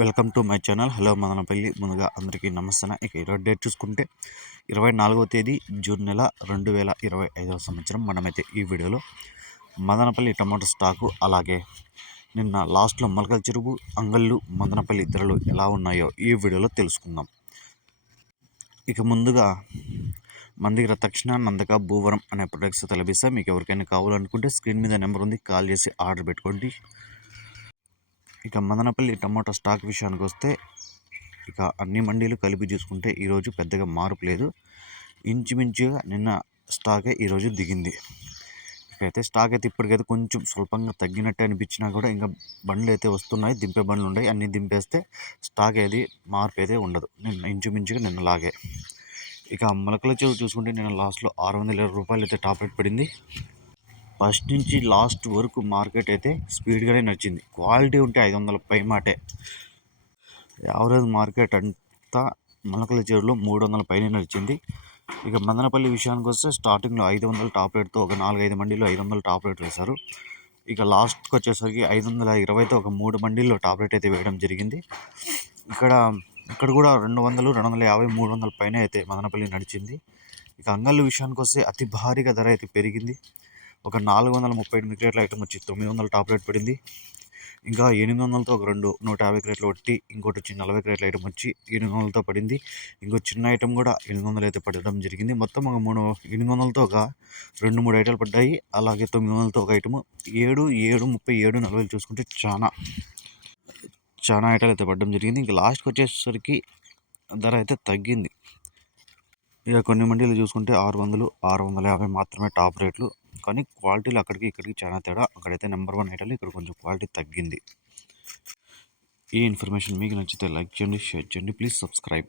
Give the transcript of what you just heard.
Welcome to my channel. Hello Madanapalle. ముందుగా అందరికీ నమస్తే ఇక ఈరోజు డేట్ చూసుకుంటే ఇరవై నాలుగవ తేదీ జూన్ నెల రెండు వేల ఇరవై ఐదవ సంవత్సరం. మనమైతే ఈ వీడియోలో మదనపల్లి టమాటో స్టాకు అలాగే నిన్న లాస్ట్లో మొలకల చెరువు అంగళ్ళు మదనపల్లి ధరలు ఎలా ఉన్నాయో ఈ వీడియోలో తెలుసుకుందాం. ఇక ముందుగా మన దగ్గర తక్షణ నందక భూవరం అనే ప్రొడక్ట్స్ తలబిస్తాం మీకు ఎవరికైనా కావాలనుకుంటే స్క్రీన్ మీద నెంబర్ ఉంది. కాల్ చేసి ఆర్డర్ పెట్టుకోండి. ఇక మదనపల్లి టమాటో స్టాక్ విషయానికి వస్తే ఇక అన్ని మండీలు కలిపి చూసుకుంటే ఈరోజు పెద్దగా మార్పు లేదు. ఇంచుమించుగా నిన్న స్టాకే ఈరోజు దిగింది. అయితే స్టాక్ అయితే ఇప్పటికైతే కొంచెం స్వల్పంగా తగ్గినట్టే అనిపించినా కూడా ఇంకా బండ్లు అయితే వస్తున్నాయి దింపే బండ్లు ఉన్నాయి. అన్నీ దింపేస్తే స్టాక్ ఏది మార్పు అయితే ఉండదు. నిన్న ఇంచుమించుగా నిన్నలాగే. ఇక మొలకల చెరువు చూసుకుంటే నేను లాస్ట్లో ఆరు వందల ఇరవై రూపాయలు అయితే టాప్ రేట్ పడింది. ఫస్ట్ నుంచి లాస్ట్ వరకు మార్కెట్ అయితే స్పీడ్గానే నడిచింది. క్వాలిటీ ఉంటే ఐదు వందల పై మాటే. యావరేజ్ మార్కెట్ అంతా మొలకల చెరువులో మూడు వందల పైన నడిచింది. ఇక మదనపల్లి విషయానికి వస్తే స్టార్టింగ్లో ఐదు వందల టాప్ రేట్తో ఒక నాలుగైదు మండీలో ఐదు వందల టాప్ రేట్ వేశారు. ఇక లాస్ట్కి వచ్చేసరికి ఐదు వందల ఇరవైతో ఒక మూడు మండీల్లో టాప్ రేట్ అయితే వేయడం జరిగింది. ఇక్కడ ఇక్కడ కూడా రెండు వందలు రెండు వందల యాభై మూడు వందల పైన అయితే మదనపల్లి నడిచింది. ఇక అంగళ్ళు విషయానికి వస్తే అతి భారీగా ధర అయితే పెరిగింది. ఒక నాలుగు వందల ముప్పై ఎనిమిది క్రేట్ల ఐటమ్ వచ్చి తొమ్మిది వందల టాప్ రేట్ పడింది. ఇంకా ఎనిమిది వందలతో ఒక రెండు నూట యాభై క్రేట్లు ఒకటి ఇంకోటి వచ్చి నలభై క్రేట్ల ఐటమ్ వచ్చి ఎనిమిది వందలతో పడింది. ఇంకో చిన్న ఐటమ్ కూడా ఎనిమిది వందలు అయితే పడడం జరిగింది. మొత్తం ఒక మూడు ఎనిమిది వందలతో ఒక రెండు మూడు ఐటాలు పడ్డాయి. అలాగే తొమ్మిది వందలతో ఒక ఐటమ్ ఏడు ఏడు ముప్పై ఏడు నలభై చూసుకుంటే చాలా చాలా ఐటలు అయితే పడడం జరిగింది. ఇంకా లాస్ట్కి వచ్చేసరికి ధర అయితే తగ్గింది. ఇక కొన్ని మండీలు చూసుకుంటే ఆరు వందలు ఆరు వందల యాభై మాత్రమే టాప్ రేట్లు. కానీ క్వాలిటీలో అక్కడికి ఇక్కడికి చాలా తేడా. అక్కడైతే నెంబర్ వన్ ఐటల్ ఇక్కడ కొంచెం క్వాలిటీ తగ్గింది. ఈ ఇన్ఫర్మేషన్ మీకు నచ్చితే లైక్ చేయండి షేర్ చేయండి. Please subscribe.